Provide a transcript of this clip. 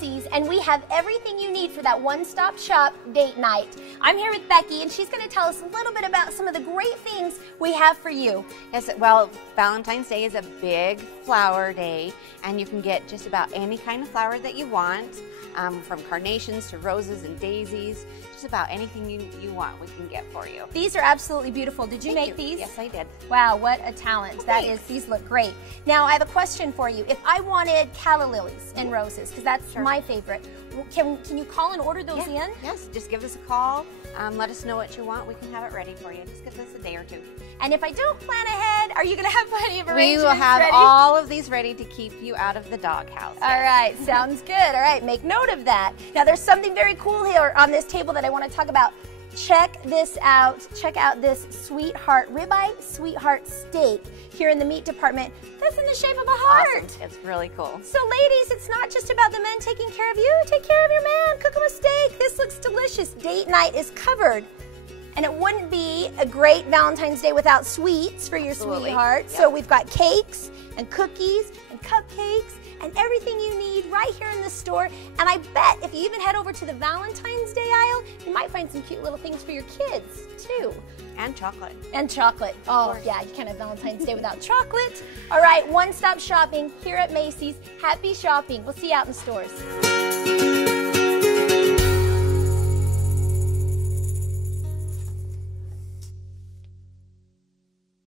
Macy's, and we have everything you need for that one-stop shop date night. I'm here with Becky, and she's going to tell us a little bit about some of the great things we have for you. Yes, well, Valentine's Day is a big flower day, and you can get just about any kind of flower that you want, from carnations to roses and daisies. Just about anything you want, we can get for you. These are absolutely beautiful. Did you make these? Yes, I did. Wow, what a talent. These look great. Now, I have a question for you. If I wanted calla lilies and roses, because that's my favorite, can you call and order those in? Yes, just give us a call. Let us know what you want. We can have it ready for you. Just give us a day or two. And if I don't plan ahead, are you going to have plenty of arrangements We will have ready? all of these ready to keep you out of the doghouse. All right, sounds good. All right, make note of that. Now, there's something very cool here on this table that I want to talk about. Check this out. Check out this sweetheart, ribeye sweetheart steak here in the meat department. That's in the shape of a heart. Awesome. It's really cool. So ladies, it's not just about the men taking care of you. Take care of your man. Cook him a steak. This looks delicious. Date night is covered. And it wouldn't be a great Valentine's Day without sweets for your sweetheart. Yep. So we've got cakes and cookies and cupcakes and everything you need right here in the store. And I bet if you even head over to the Valentine's Day aisle, you might find some cute little things for your kids too. And chocolate. And chocolate. Oh yeah, you can't have Valentine's Day without chocolate. All right, one-stop shopping here at Macy's. Happy shopping. We'll see you out in the stores.